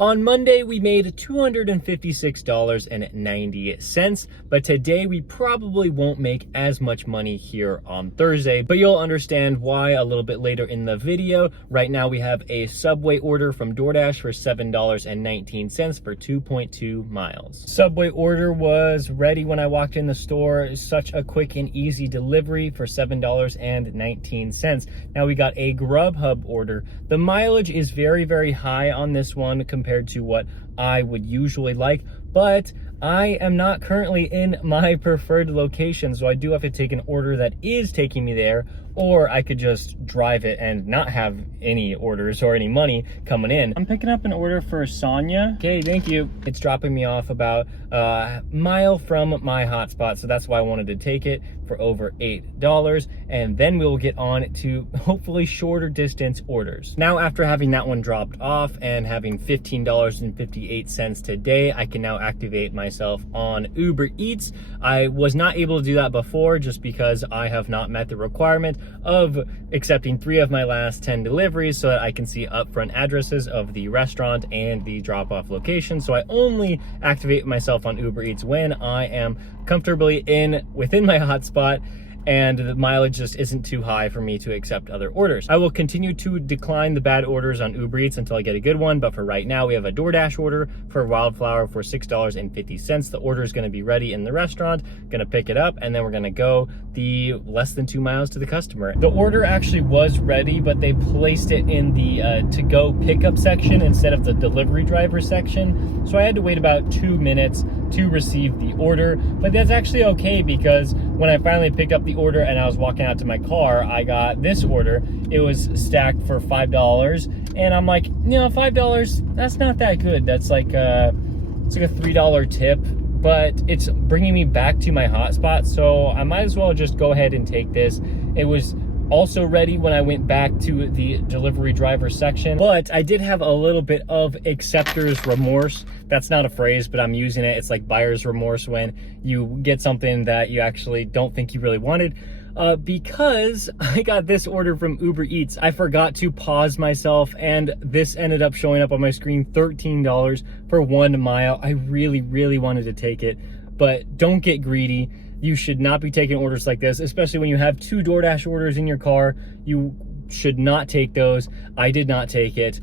On Monday, we made $256.90, but today we probably won't make as much money here on Thursday, but you'll understand why a little bit later in the video. Right now, we have a Subway order from DoorDash for $7.19 for 2.2 miles. Subway order was ready when I walked in the store. Such a quick and easy delivery for $7.19. Now we got a Grubhub order. The mileage is very, very high on this one compared to what I would usually like, but I am not currently in my preferred location, so I do have to take an order that is taking me there, or I could just drive it and not have any orders or any money coming in. I'm picking up an order for Sonia. Okay, thank you. It's dropping me off about a mile from my hotspot, so that's why I wanted to take it for over $8, and then we'll get on to hopefully shorter distance orders. Now, after having that one dropped off and having $15.58 today, I can now activate myself on Uber Eats. I was not able to do that before just because I have not met the requirement of accepting 3 of my last 10 deliveries so that I can see upfront addresses of the restaurant and the drop-off location. So I only activate myself on Uber Eats when I am comfortably within my hotspot and the mileage just isn't too high for me to accept other orders. I will continue to decline the bad orders on Uber Eats until I get a good one, but for right now, we have a DoorDash order for Wildflower for $6.50. The order is gonna be ready in the restaurant, gonna pick it up, and then we're gonna go the less than 2 miles to the customer. The order actually was ready, but they placed it in the to-go pickup section instead of the delivery driver section. So I had to wait about 2 minutes to receive the order, but that's actually okay because when I finally picked up the order and I was walking out to my car, I got this order. It was stacked for $5, and I'm like, $5, that's not that good. That's like it's like a $3 tip, but it's bringing me back to my hotspot, so I might as well just go ahead and take this. It was also ready when I went back to the delivery driver section, but I did have a little bit of acceptor's remorse. That's not a phrase, but I'm using it. It's like buyer's remorse when you get something that you actually don't think you really wanted. Because I got this order from Uber Eats. I forgot to pause myself, and this ended up showing up on my screen, $13 for 1 mile. I really, really wanted to take it, but don't get greedy. You should not be taking orders like this, especially when you have 2 DoorDash orders in your car. You should not take those. I did not take it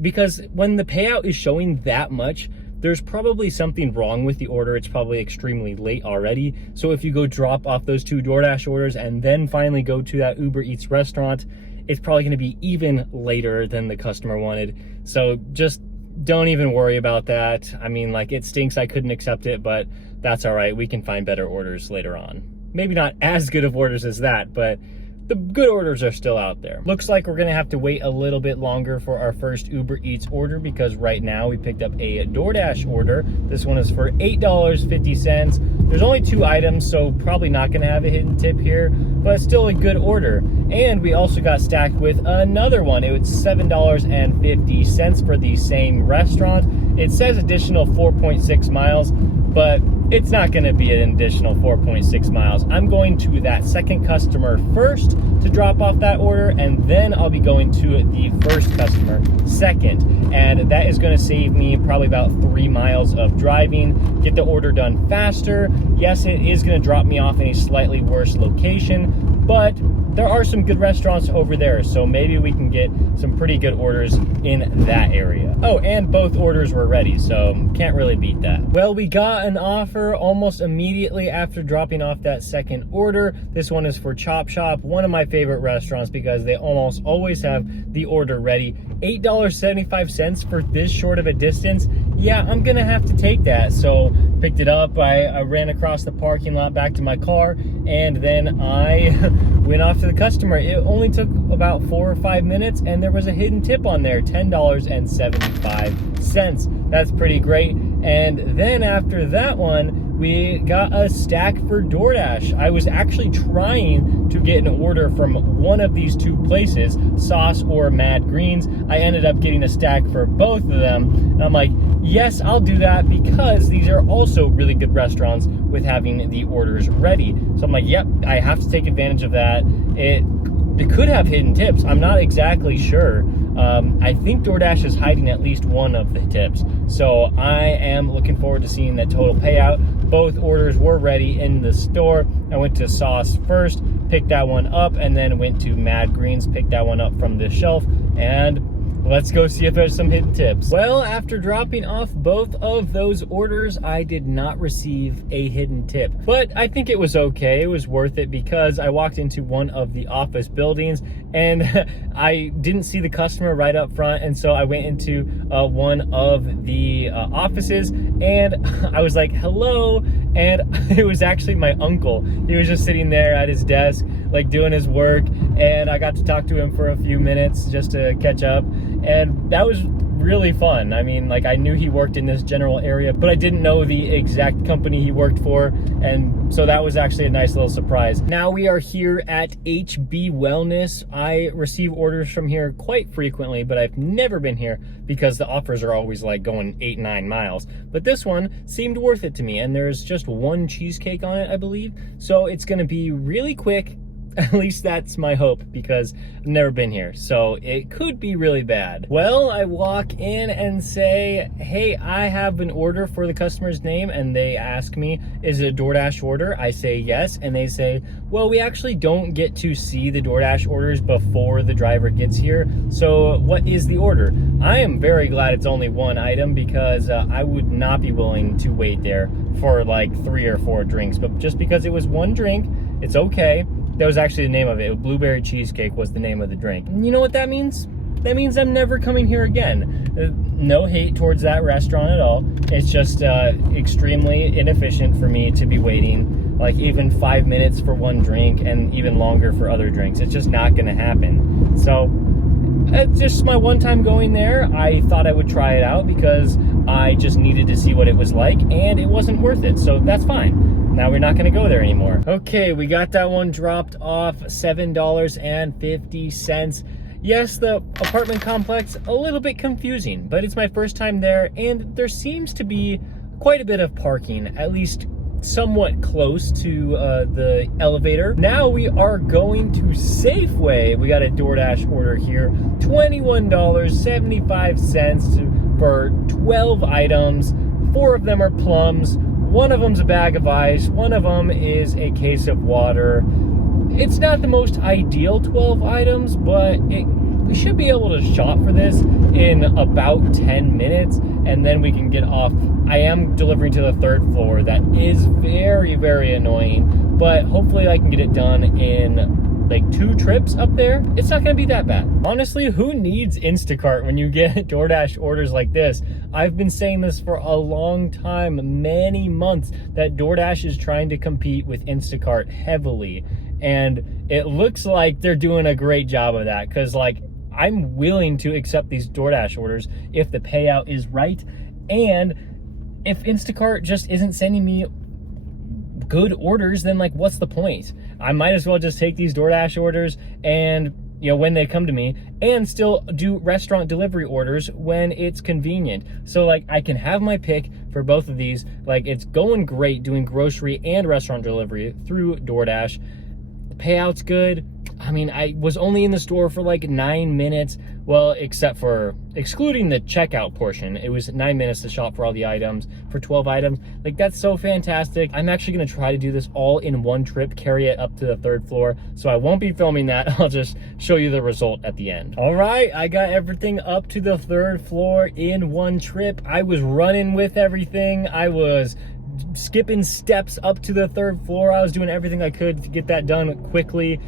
because when the payout is showing that much, there's probably something wrong with the order. It's probably extremely late already. So if you go drop off those 2 DoorDash orders and then finally go to that Uber Eats restaurant, it's probably gonna be even later than the customer wanted. So just don't even worry about that. I mean, like, it stinks I couldn't accept it, but that's all right. We can find better orders later on. Maybe not as good of orders as that, but the good orders are still out there. Looks like we're gonna have to wait a little bit longer for our first Uber Eats order because right now we picked up a DoorDash order. This one is for $8.50. There's only 2 items, so probably not gonna have a hidden tip here, but still a good order. And we also got stacked with another one. It was $7.50 for the same restaurant. It says additional 4.6 miles, but it's not gonna be an additional 4.6 miles. I'm going to that second customer first to drop off that order, and then I'll be going to the first customer second. And that is gonna save me probably about 3 miles of driving, get the order done faster. Yes, it is gonna drop me off in a slightly worse location, but there are some good restaurants over there, so maybe we can get some pretty good orders in that area. Oh, and both orders were ready, so can't really beat that. Well, we got an offer almost immediately after dropping off that second order. This one is for Chop Shop, one of my favorite restaurants because they almost always have the order ready. $8.75 for this short of a distance. Yeah, I'm gonna have to take that. So picked it up, I ran across the parking lot back to my car, and then I went off to the customer. It only took about 4 or 5 minutes, and there was a hidden tip on there, $10.75. That's pretty great. And then after that one, we got a stack for DoorDash. I was actually trying to get an order from one of these 2 places, Sauce or Mad Greens. I ended up getting a stack for both of them. And I'm like, yes, I'll do that because these are also really good restaurants with having the orders ready. So I'm like, yep, I have to take advantage of that. It it could have hidden tips. I'm not exactly sure. I think DoorDash is hiding at least one of the tips. So I am looking forward to seeing that total payout. Both orders were ready in the store. I went to Sauce first, picked that one up, and then went to Mad Greens, picked that one up from the shelf, and let's go see if there's some hidden tips. Well, after dropping off both of those orders, I did not receive a hidden tip, but I think it was okay. It was worth it because I walked into one of the office buildings and I didn't see the customer right up front, and so I went into one of the offices and I was like, hello, and it was actually my uncle. He was just sitting there at his desk, like doing his work, and I got to talk to him for a few minutes just to catch up, and that was really fun. I mean, like, I knew he worked in this general area, but I didn't know the exact company he worked for, and so that was actually a nice little surprise. Now we are here at HB Wellness. I receive orders from here quite frequently, but I've never been here because the offers are always like going 8-9 miles. But this one seemed worth it to me, and there's just one cheesecake on it, I believe, so it's gonna be really quick. At least that's my hope, because I've never been here, so it could be really bad. Well, I walk in and say, hey, I have an order for the customer's name, and they ask me, is it a DoorDash order? I say yes, and they say, well, we actually don't get to see the DoorDash orders before the driver gets here, so what is the order? I am very glad it's only one item, because I would not be willing to wait there for like 3 or 4 drinks, but just because it was one drink, it's okay. That was actually the name of it. Blueberry cheesecake was the name of the drink. You know what that means? That means I'm never coming here again. No hate towards that restaurant at all. It's just extremely inefficient for me to be waiting like even 5 minutes for one drink and even longer for other drinks. It's just not gonna happen. So it's just my one time going there. I thought I would try it out because I just needed to see what it was like, and it wasn't worth it, so that's fine. Now we're not gonna go there anymore. Okay, we got that one dropped off, $7.50. Yes, the apartment complex, a little bit confusing, but it's my first time there, and there seems to be quite a bit of parking, at least somewhat close to the elevator. Now we are going to Safeway. We got a DoorDash order here, $21.75 for 12 items. 4 of them are plums. One of them's a bag of ice. One of them is a case of water. It's not the most ideal 12 items, but we should be able to shop for this in about 10 minutes, and then we can get off. I am delivering to the 3rd floor. That is very, very annoying, but hopefully I can get it done in like 2 trips up there. It's not gonna be that bad. Honestly, who needs Instacart when you get DoorDash orders like this? I've been saying this for a long time, many months, that DoorDash is trying to compete with Instacart heavily. And it looks like they're doing a great job of that, because like, I'm willing to accept these DoorDash orders if the payout is right, and if Instacart just isn't sending me good orders, then like, what's the point? I might as well just take these DoorDash orders and, you know, when they come to me, and still do restaurant delivery orders when it's convenient. So like, I can have my pick for both of these. Like, it's going great doing grocery and restaurant delivery through DoorDash. The payout's good. I mean, I was only in the store for like 9 minutes. Well, except for excluding the checkout portion, it was 9 minutes to shop for all the items for 12 items. Like, that's so fantastic. I'm actually gonna try to do this all in one trip, carry it up to the 3rd floor. So I won't be filming that. I'll just show you the result at the end. All right, I got everything up to the 3rd floor in one trip. I was running with everything. I was skipping steps up to the 3rd floor. I was doing everything I could to get that done quickly.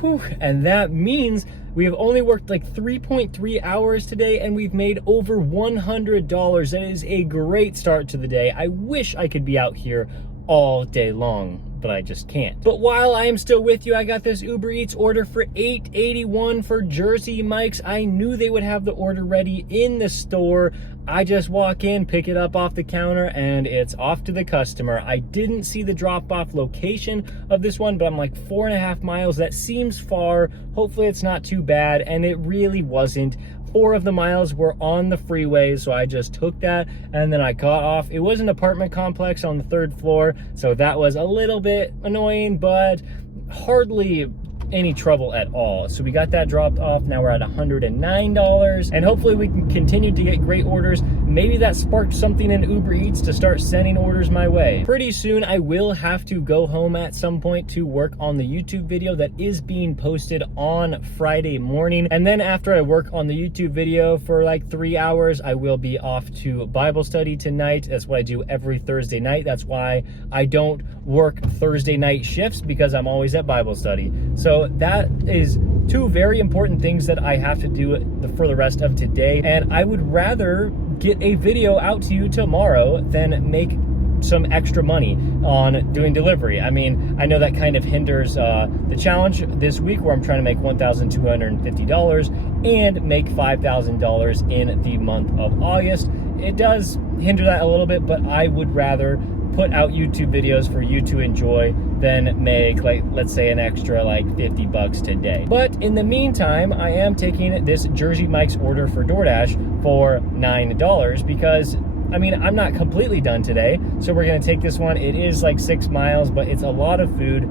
Whew. And that means we have only worked like 3.3 hours today, and we've made over $100. That is a great start to the day. I wish I could be out here all day long, but I just can't. But while I am still with you, I got this Ubereats order for $8.81 for Jersey Mike's. I knew they would have the order ready in the store. I just walk in, pick it up off the counter, and it's off to the customer. I didn't see the drop-off location of this one, but I'm like 4.5 miles. That seems far. Hopefully it's not too bad, and it really wasn't. 4 of the miles were on the freeway, so I just took that, and then I got off. It was an apartment complex on the 3rd floor, so that was a little bit annoying, but hardly any trouble at all. So we got that dropped off. Now we're at $109, and hopefully we can continue to get great orders. Maybe that sparked something in Uber Eats to start sending orders my way. Pretty soon I will have to go home at some point to work on the YouTube video that is being posted on Friday morning. And then after I work on the YouTube video for like 3 hours, I will be off to Bible study tonight. That's what I do every Thursday night. That's why I don't work Thursday night shifts, because I'm always at Bible study. So that is two very important things that I have to do for the rest of today. And I would rather get a video out to you tomorrow than make some extra money on doing delivery. I mean, I know that kind of hinders the challenge this week, where I'm trying to make $1,250 and make $5,000 in the month of August. It does hinder that a little bit, but I would rather put out YouTube videos for you to enjoy than make, like, let's say an extra like $50 today. But in the meantime, I am taking this Jersey Mike's order for DoorDash for $9, because I mean, I'm not completely done today. So we're gonna take this one. It is like 6 miles, but it's a lot of food.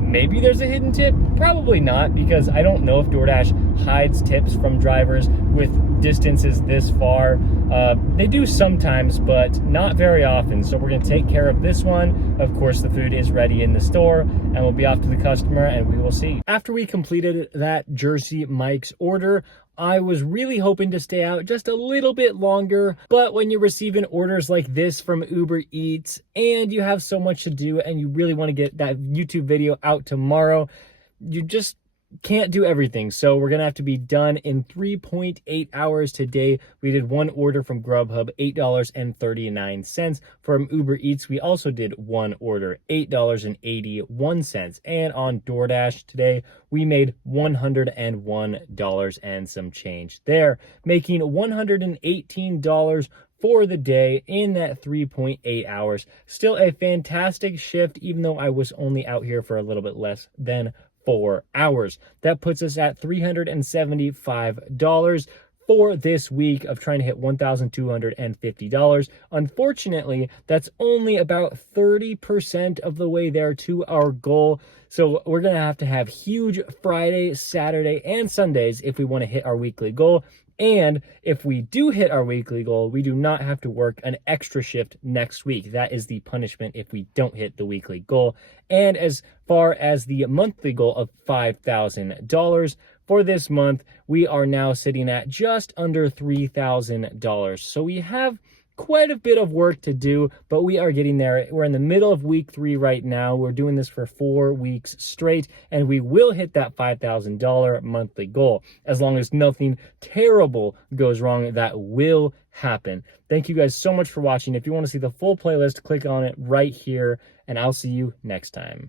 Maybe there's a hidden tip, probably not, because I don't know if DoorDash hides tips from drivers with distances this far. They do sometimes, but not very often. So we're gonna take care of this one. Of course, the food is ready in the store, and we'll be off to the customer, and we will see. After we completed that Jersey Mike's order, I was really hoping to stay out just a little bit longer, but when you're receiving orders like this from Uber Eats and you have so much to do and you really want to get that YouTube video out tomorrow, you just can't do everything. So we're gonna have to be done in 3.8 hours today. We did one order from Grubhub, $8.39. From Uber Eats, we also did one order, $8.81. And on DoorDash today, we made $101 and some change there, making $118 for the day in that 3.8 hours. Still a fantastic shift, even though I was only out here for a little bit less than 4 hours. That puts us at $375 for this week of trying to hit $1,250. Unfortunately, that's only about 30% of the way there to our goal. So we're going to have huge Friday, Saturday, and Sundays if we want to hit our weekly goal. And if we do hit our weekly goal, we do not have to work an extra shift next week. That is the punishment if we don't hit the weekly goal. And as far as the monthly goal of $5,000, for this month, we are now sitting at just under $3,000. So we have quite a bit of work to do, but we are getting there. We're in the middle of week 3 right now. We're doing this for 4 weeks straight, and we will hit that $5,000 monthly goal. As long as nothing terrible goes wrong, that will happen. Thank you guys so much for watching. If you want to see the full playlist, click on it right here, and I'll see you next time.